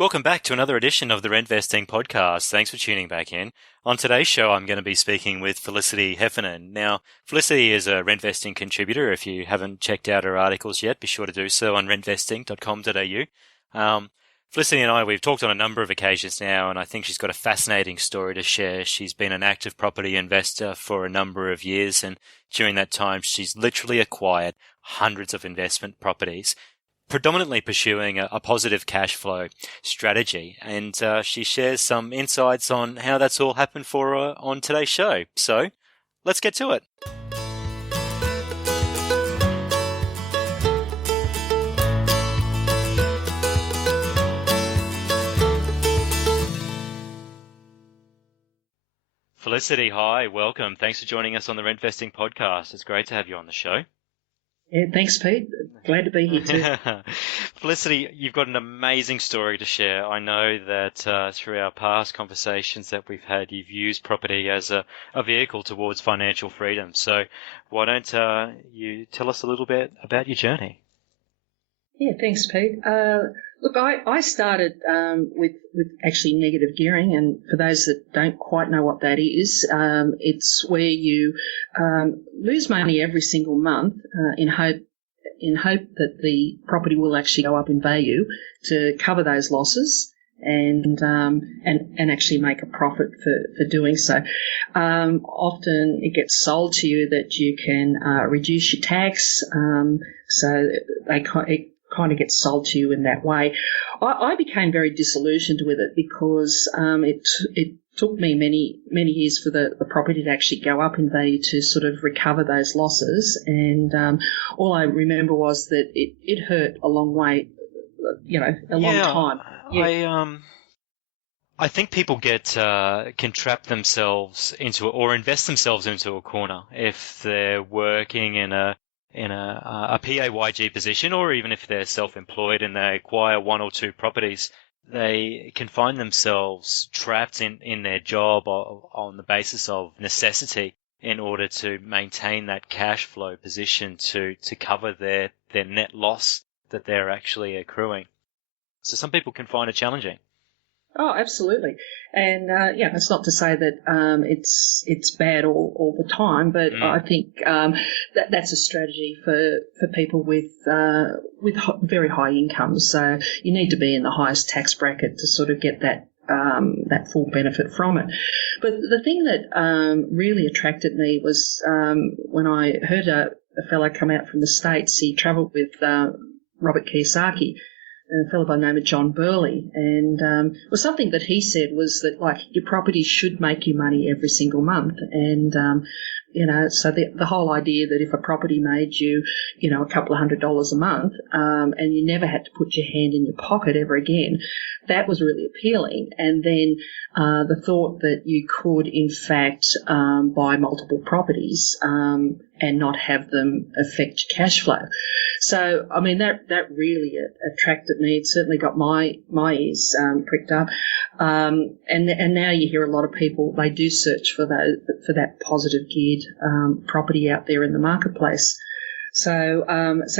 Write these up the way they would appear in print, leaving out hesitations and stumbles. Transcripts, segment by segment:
Welcome back to another edition of the Rentvesting Podcast. Thanks for tuning back in. On today's show, I'm going to be speaking with Felicity Heffernan. Now, Felicity is a Rentvesting contributor. If you haven't checked out her articles yet, be sure to do so on rentvesting.com.au. Felicity and I, we've talked on a number of occasions now, and I think she's got a fascinating story to share. She's been an active property investor for a number of years, and during that time, she's literally acquired hundreds of investment properties, predominantly pursuing a positive cash flow strategy. And she shares some insights on how that's all happened for her on today's show. So let's get to it. Felicity, hi, welcome. Thanks for joining us on the Rentvesting Podcast. It's great to have you on the show. Yeah, thanks, Pete. Glad to be here too. Felicity, you've got an amazing story to share. I know that through our past conversations that we've had, you've used property as a vehicle towards financial freedom. So why don't you tell us a little bit about your journey? Yeah, thanks, Pete. Look, I started with actually negative gearing, and for those that don't quite know what that is, it's where you lose money every single month in hope that the property will actually go up in value to cover those losses and actually make a profit for doing so. Often it gets sold to you that you can reduce your tax, so it kind of gets sold to you in that way. I became very disillusioned with it because it took me many years for the property to actually go up in value to sort of recover those losses, and all I remember was that it hurt a long way, long time. Yeah. I think people can trap themselves into or invest themselves into a corner if they're working in a PAYG position, or even if they're self-employed and they acquire one or two properties, they can find themselves trapped in their job on the basis of necessity in order to maintain that cash flow position to cover their net loss that they're actually accruing. So some people can find it challenging. Oh, absolutely. And, that's not to say that it's bad all the time, but I think that's a strategy for people with very high incomes. So you need to be in the highest tax bracket to sort of get that full benefit from it. But the thing that really attracted me was when I heard a fellow come out from the States. He travelled with Robert Kiyosaki, a fellow by the name of John Burley, and was something that he said was that, like, your property should make you money every single month, and so the whole idea that if a property made you, a couple of $100 a month, and you never had to put your hand in your pocket ever again, that was really appealing. And then the thought that you could, in fact, buy multiple properties and not have them affect your cash flow. So, I mean, that really attracted me. It certainly got my ears pricked up. And now you hear a lot of people, they do search for that positive geared property out there in the marketplace. So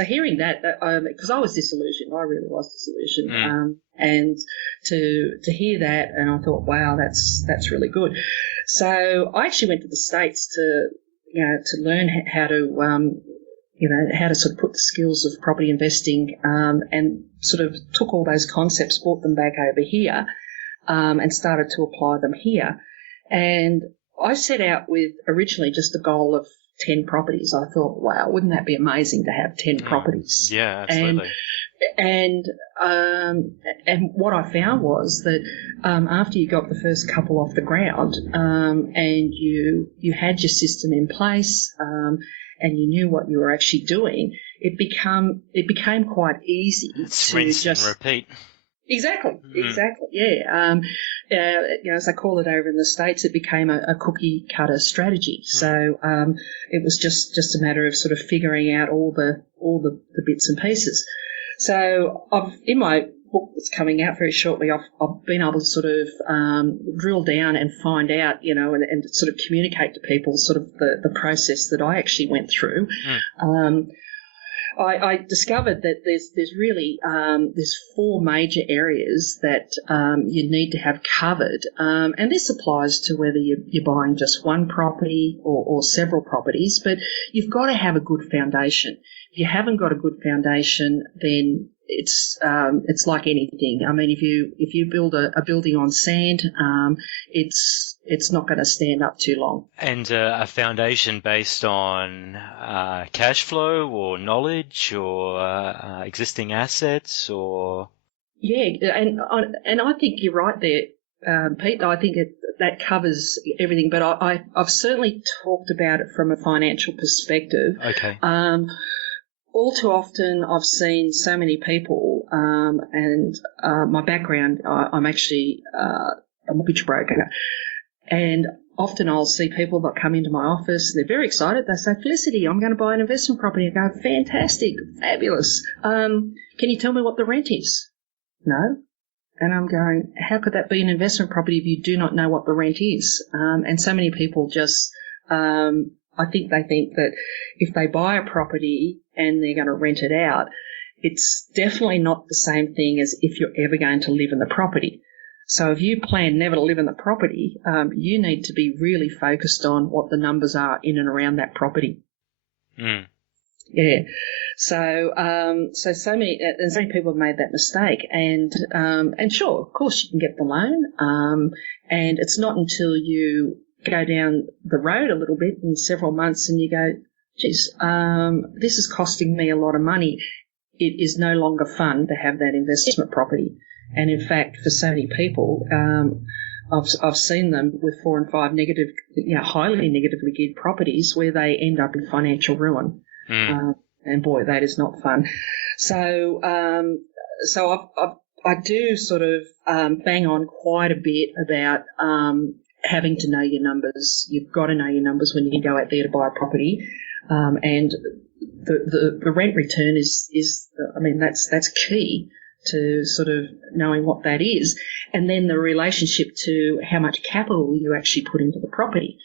hearing that, because I was disillusioned, I really was disillusioned, and to hear that, and I thought, wow, that's really good. So I actually went to the States to learn how to sort of put the skills of property investing, and sort of took all those concepts, brought them back over here, and started to apply them here. And I set out with originally just a goal of 10 properties. I thought, wow, wouldn't that be amazing to have 10 properties? Yeah, absolutely. And what I found was that after you got the first couple off the ground, and you had your system in place, and you knew what you were actually doing, it became quite easy to rinse just and repeat. Exactly. Yeah. As I call it over in the States, it became a cookie cutter strategy. So it was just a matter of sort of figuring out all the bits and pieces. So in my book that's coming out very shortly, I've been able to sort of drill down and find out, and sort of communicate to people sort of the process that I actually went through. I discovered that there's really there's four major areas that you need to have covered, and this applies to whether you're buying just one property or several properties. But you've got to have a good foundation. If you haven't got a good foundation, then it's like anything. I mean, if you build a building on sand, it's not going to stand up too long. And a foundation based on cash flow or knowledge or existing assets or... Yeah, and I think you're right there, Pete. I think that covers everything, but I've certainly talked about it from a financial perspective. Okay. All too often I've seen so many people, and my background, I'm actually a mortgage broker, and often I'll see people that come into my office, they're very excited, they say, Felicity, I'm going to buy an investment property. I go, fantastic, fabulous. Can you tell me what the rent is? No. And I'm going, how could that be an investment property if you do not know what the rent is? And so many people just... I think they think that if they buy a property and they're going to rent it out, it's definitely not the same thing as if you're ever going to live in the property. So if you plan never to live in the property, you need to be really focused on what the numbers are in and around that property. Mm. Yeah. So many people have made that mistake, and sure, of course you can get the loan, and it's not until you go down the road a little bit in several months and you go, geez, this is costing me a lot of money. It is no longer fun to have that investment property. And in fact, for so many people, I've seen them with 4 and 5 negative, highly negatively geared properties where they end up in financial ruin. Mm. And boy, that is not fun. So I do sort of bang on quite a bit about having to know your numbers. You've got to know your numbers when you go out there to buy a property, and the rent return is that's key to sort of knowing what that is, and then the relationship to how much capital you actually put into the property.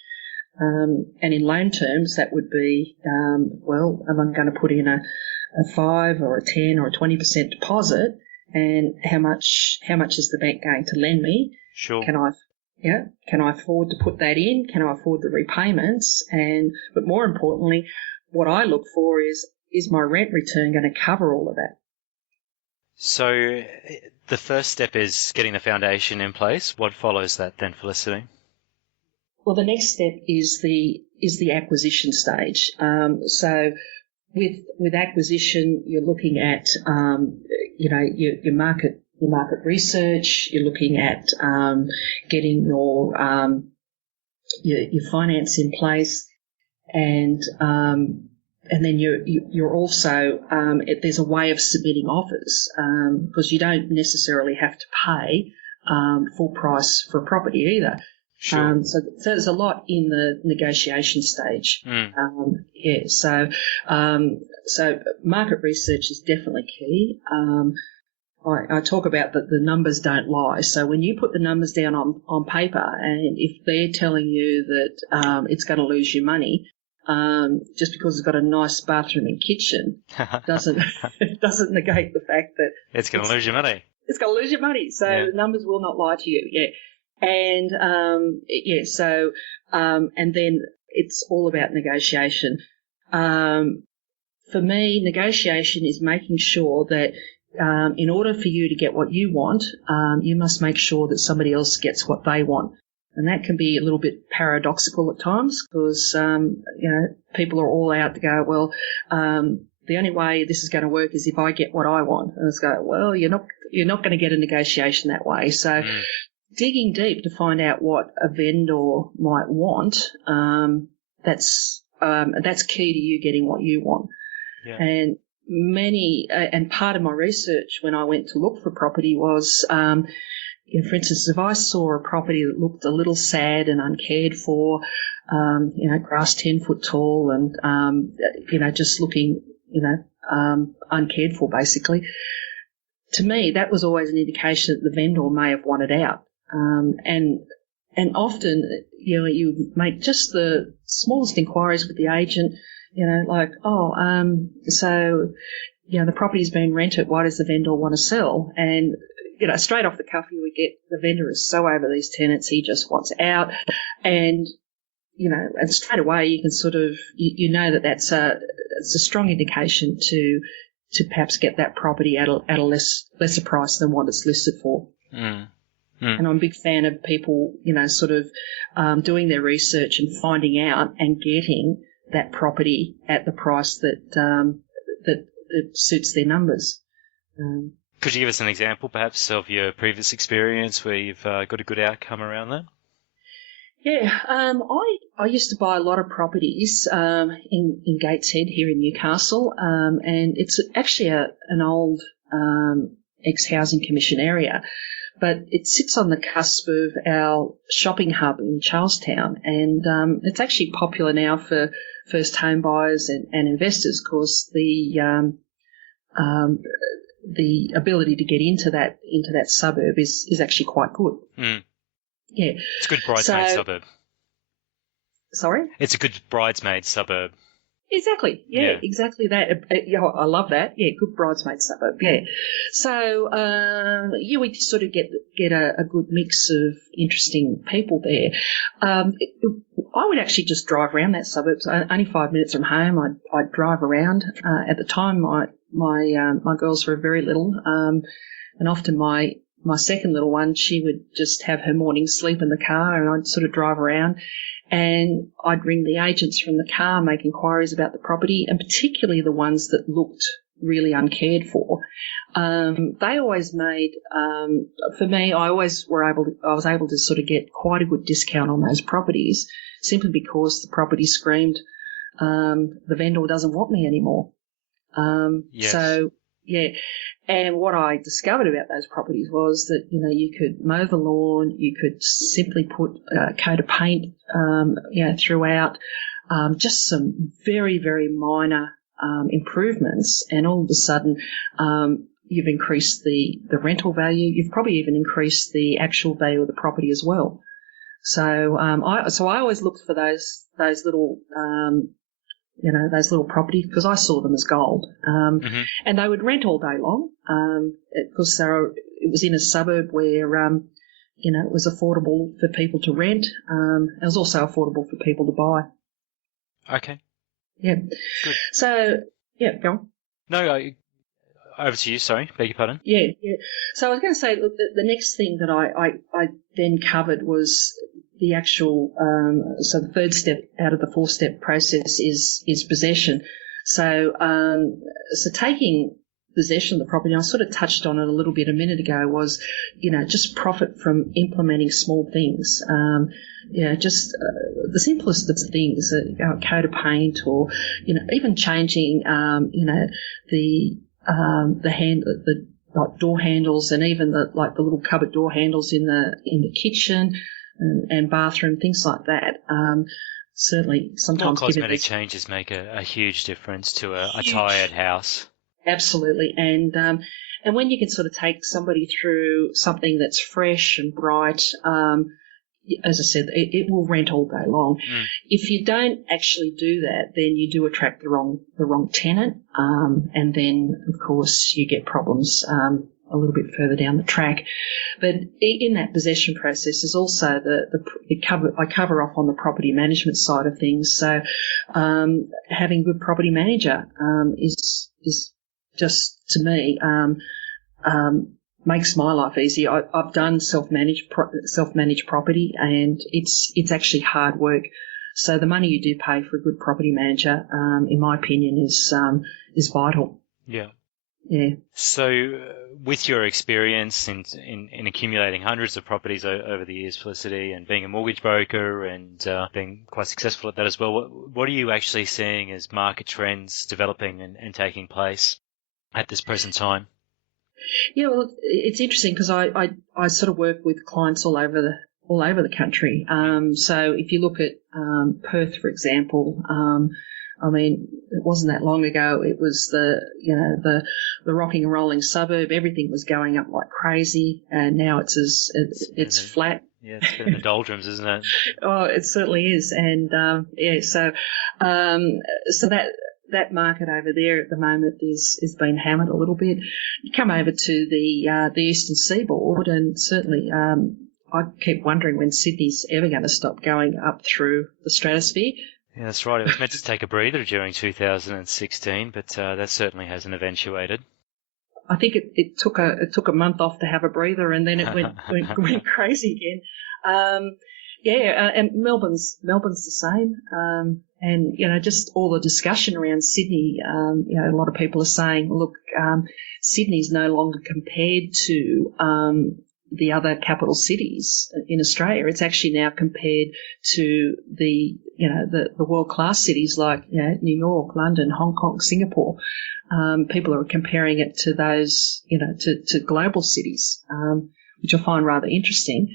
And in loan terms, that would be, am I going to put in a 5 or a 10 or a 20% deposit, and how much is the bank going to lend me? Sure. Can I afford to put that in? Can I afford the repayments? But more importantly, what I look for is my rent return going to cover all of that? So the first step is getting the foundation in place. What follows that then, Felicity? Well, the next step is the acquisition stage. So with acquisition, you're looking at your market research. You're looking at getting your finance in place, and then you're also there's a way of submitting offers, because you don't necessarily have to pay full price for a property either. Sure. So there's a lot in the negotiation stage. Mm. So market research is definitely key. I talk about that the numbers don't lie. So when you put the numbers down on paper, and if they're telling you that it's going to lose you money, just because it's got a nice bathroom and kitchen, doesn't negate the fact that it's going to lose your money. It's going to lose your money. So the numbers will not lie to you. Yeah. And and then it's all about negotiation. For me, negotiation is making sure that in order for you to get what you want, you must make sure that somebody else gets what they want. And that can be a little bit paradoxical at times, because people are all out to go, well, the only way this is going to work is if I get what I want. And it's go, well, you're not going to get a negotiation that way. So digging deep to find out what a vendor might want, that's key to you getting what you want. Yeah. And part of my research when I went to look for property was, for instance, if I saw a property that looked a little sad and uncared for, grass 10 foot tall and, just looking, uncared for basically, to me that was always an indication that the vendor may have wanted out. And often, you make just the smallest inquiries with the agent, So, the property's been rented. Why does the vendor want to sell? And, straight off the cuff, you would get the vendor is so over these tenants, he just wants out. And, and straight away you can sort of, it's a strong indication to perhaps get that property at a lesser price than what it's listed for. Mm. And I'm a big fan of people, doing their research and finding out and getting that property at the price that suits their numbers. Could you give us an example, perhaps, of your previous experience where you've got a good outcome around that? Yeah, I used to buy a lot of properties in Gateshead here in Newcastle, and it's actually an old ex-housing commission area, but it sits on the cusp of our shopping hub in Charlestown, and it's actually popular now for first home buyers and investors, because the ability to get into that suburb is actually quite good. Mm. Yeah, it's a good bridesmaid suburb. Sorry? It's a good bridesmaid suburb. Exactly. Yeah, exactly that. I love that. Yeah, good bridesmaid suburb. Yeah. So, we sort of get a good mix of interesting people there. I would actually just drive around that suburb. So only 5 minutes from home, I'd drive around. At the time, my girls were very little, and often my second little one, she would just have her morning sleep in the car, and I'd sort of drive around. And I'd ring the agents from the car, make inquiries about the property, and particularly the ones that looked really uncared for. They always made, for me, I was able to sort of get quite a good discount on those properties, simply because the property screamed, the vendor doesn't want me anymore. Yes. So, yeah. And what I discovered about those properties was that, you could mow the lawn, you could simply put a coat of paint, throughout, just some very, very minor improvements, and all of a sudden you've increased the rental value. You've probably even increased the actual value of the property as well. So I always looked for those little those little properties, because I saw them as gold. And they would rent all day long, because it was in a suburb where, it was affordable for people to rent. It was also affordable for people to buy. Okay. Yeah. Good. So, yeah, go on. No, over to you, sorry. Beg your pardon. Yeah. So I was going to say, look, the next thing that I then covered was the actual, so the third step out of the 4-step process is possession. So, taking possession of the property, I sort of touched on it a little bit a minute ago, was, just profit from implementing small things. Just the simplest of things, a coat of paint, or, even changing, the door handles, and even the little cupboard door handles in the kitchen and bathroom, things like that. Certainly, sometimes small cosmetic changes make a huge difference to a tired house. Absolutely, and when you can sort of take somebody through something that's fresh and bright, as I said, it will rent all day long. If you don't actually do that, then you do attract the wrong tenant, and then of course you get problems a little bit further down the track. But in that possession process is also I cover off on the property management side of things. So having a good property manager is just, to me, makes my life easy. I've done self-managed property, and it's actually hard work. So the money you do pay for a good property manager, in my opinion, is vital. Yeah. Yeah. So, with your experience in accumulating hundreds of properties over the years, Felicity, and being a mortgage broker and being quite successful at that as well, what are you actually seeing as market trends developing and taking place at this present time? Yeah, well, it's interesting because I sort of work with clients all over the country. So if you look at Perth, for example, I mean, it wasn't that long ago. It was the rocking and rolling suburb. Everything was going up like crazy, and now it's flat. Yeah, it's been in the doldrums, isn't it? Oh, it certainly is. And so that market over there at the moment is being hammered a little bit. You come over to the eastern seaboard, and certainly I keep wondering when Sydney's ever going to stop going up through the stratosphere. Yeah, that's right. It was meant to take a breather during 2016, but that certainly hasn't eventuated. I think it took a month off to have a breather, and then it went crazy again. And Melbourne's the same. And just all the discussion around Sydney. A lot of people are saying, look, Sydney's no longer compared to the other capital cities in Australia. It's actually now compared to the world class cities like New York, London, Hong Kong, Singapore. People are comparing it to those, to global cities, which I find rather interesting.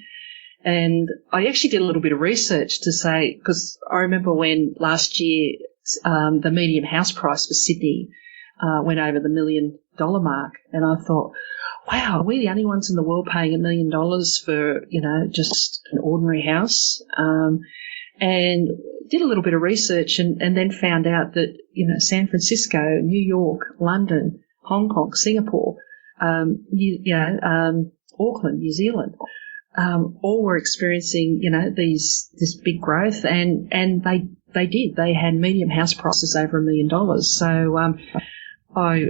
And I actually did a little bit of research to say, because I remember when last year the median house price for Sydney went over the $1 million mark, and I thought, wow, are we the only ones in the world paying $1 million for, just an ordinary house? And did a little bit of research and then found out that, San Francisco, New York, London, Hong Kong, Singapore, Auckland, New Zealand, all were experiencing, this big growth, and they did. They had median house prices over $1 million. So I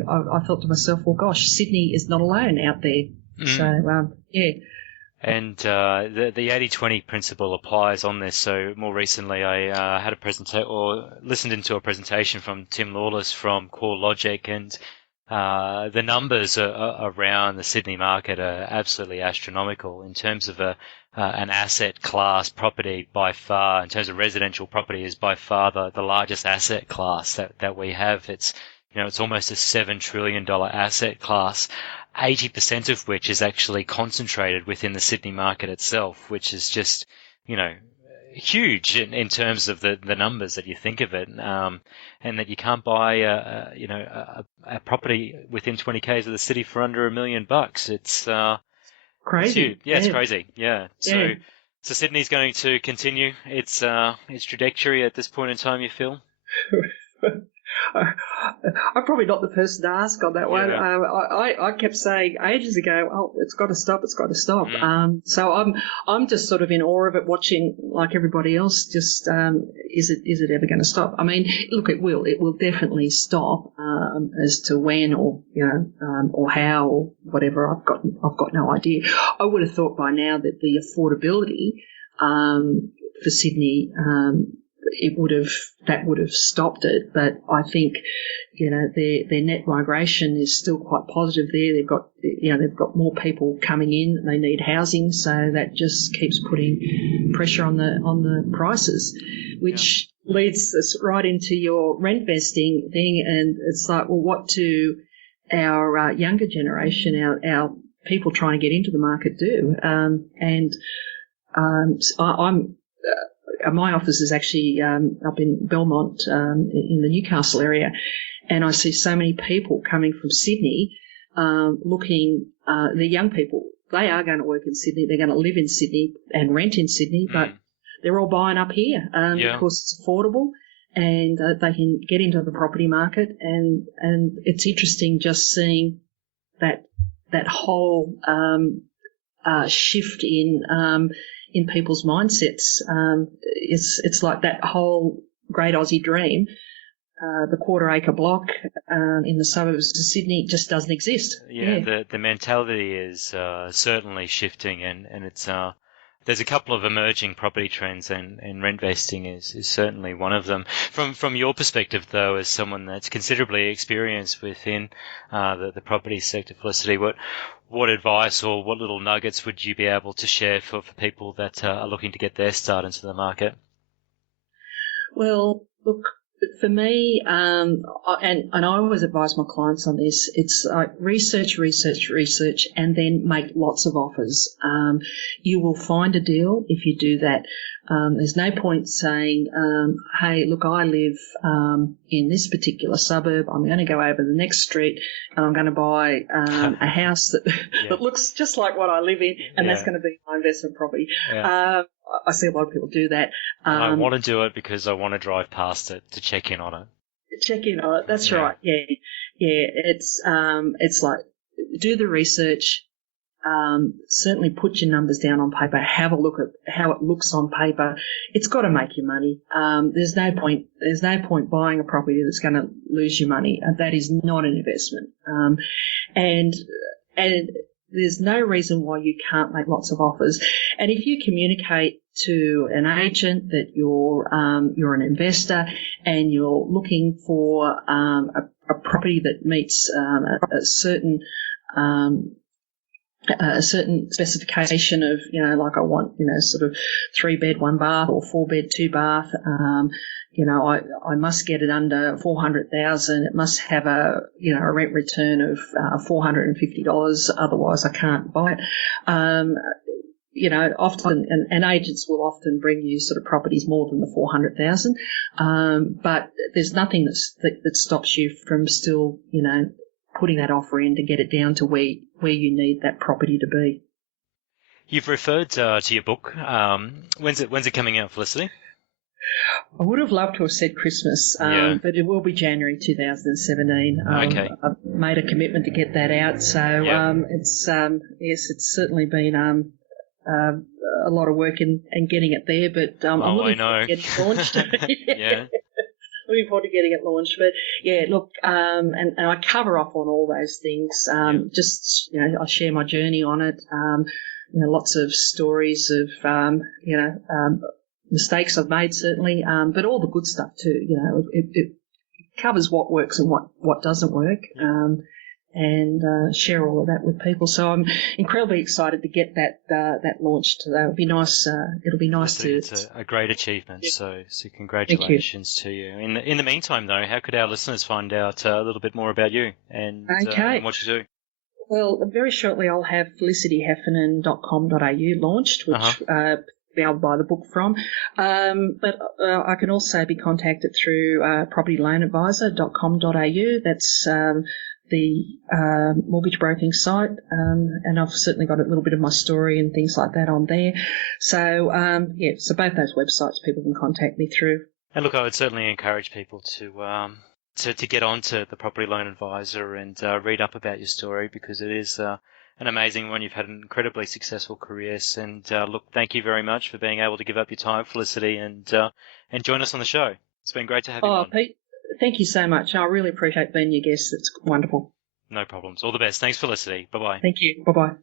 thought to myself, well, gosh, Sydney is not alone out there. So yeah. And the 80-20 principle applies on this. So more recently, I had listened into a presentation from Tim Lawless from CoreLogic, and the numbers around the Sydney market are absolutely astronomical in terms of an asset class. Property by far, in terms of residential property, is by far the largest asset class that we have. It's it's almost a $7 trillion asset class. 80% of which is actually concentrated within the Sydney market itself, which is just, huge in terms of the numbers that you think of it, and that you can't buy a property within 20 k's of the city for under $1 million. It's crazy. It's crazy. Yeah. So Sydney's going to continue its trajectory at this point in time, you feel? I'm probably not the person to ask on that one. I kept saying ages ago, oh, it's got to stop. So I'm just sort of in awe of it, watching like everybody else. Just is it ever going to stop? I mean, look, it will definitely stop. As to when or or how or whatever, I've got no idea. I would have thought by now that the affordability for Sydney. That would have stopped it, but I think their net migration is still quite positive there. They've got more people coming in. They need housing, so that just keeps putting pressure on the prices, which leads us right into your rent vesting thing. And it's like, well, what do our younger generation, our people trying to get into the market do? My office is actually up in Belmont in the Newcastle area, and I see so many people coming from Sydney looking, the young people, they are going to work in Sydney, they're going to live in Sydney and rent in Sydney, but they're all buying up here because it's affordable and they can get into the property market, and it's interesting just seeing that whole shift in people's mindsets. It's like that whole great Aussie dream. The quarter-acre block in the suburbs of Sydney just doesn't exist. The mentality is certainly shifting, and it's there's a couple of emerging property trends, and rent vesting is certainly one of them. From your perspective, though, as someone that's considerably experienced within the property sector, Felicity, what advice or what little nuggets would you be able to share for people that are looking to get their start into the market? Well, look, For me, and I always advise my clients on this, it's like research, and then make lots of offers. You will find a deal if you do that. There's no point saying, hey, look, I live in this particular suburb. I'm going to go over the next street and I'm going to buy a house that looks just like what I live in, and that's going to be my investment property. Yeah. I see a lot of people do that. I want to do it because I want to drive past it to check in on it. Check in on it. That's right. Yeah. It's like do the research. Certainly put your numbers down on paper. Have a look at how it looks on paper. It's got to make you money. There's no point buying a property that's going to lose you money. That is not an investment. And there's no reason why you can't make lots of offers. And if you communicate to an agent that you're an investor and you're looking for a property that meets a certain specification of, like I want, sort of 3-bed, 1 bath or 4-bed, 2 bath. I must get it under $400,000. It must have a rent return of $450. Otherwise, I can't buy it. Often, and agents will often bring you sort of properties more than the $400,000. But there's nothing that stops you from still, putting that offer in to get it down to where you need that property to be. You've referred to your book. When's it coming out, Felicity? I would have loved to have said Christmas, but it will be January 2017. Okay. I've made a commitment to get that out, so it's certainly been a lot of work in getting it there, but I'm looking forward to getting it launched. Yeah. Looking forward to getting it launched, but and I cover off on all those things. I share my journey on it. Lots of stories of mistakes I've made, certainly, but all the good stuff too. It covers what works and what doesn't work, and share all of that with people. So I'm incredibly excited to get that launched. It'll be nice. It'll be nice to. It's a great achievement. Yeah. So congratulations to you. In the meantime, though, how could our listeners find out a little bit more about you and what you do? Well, very shortly I'll have felicityheffernan.com.au launched, which be able to buy the book from. But I can also be contacted through propertyloanadvisor.com.au. That's the mortgage broking site, and I've certainly got a little bit of my story and things like that on there. So, so both those websites people can contact me through. And look, I would certainly encourage people to get onto the Property Loan Advisor and read up about your story, because it is an amazing one. You've had an incredibly successful career, and look, thank you very much for being able to give up your time, Felicity, and join us on the show. It's been great to have you on. Pete, thank you so much. I really appreciate being your guest. It's wonderful. No problems. All the best. Thanks, Felicity. Bye-bye. Thank you. Bye-bye.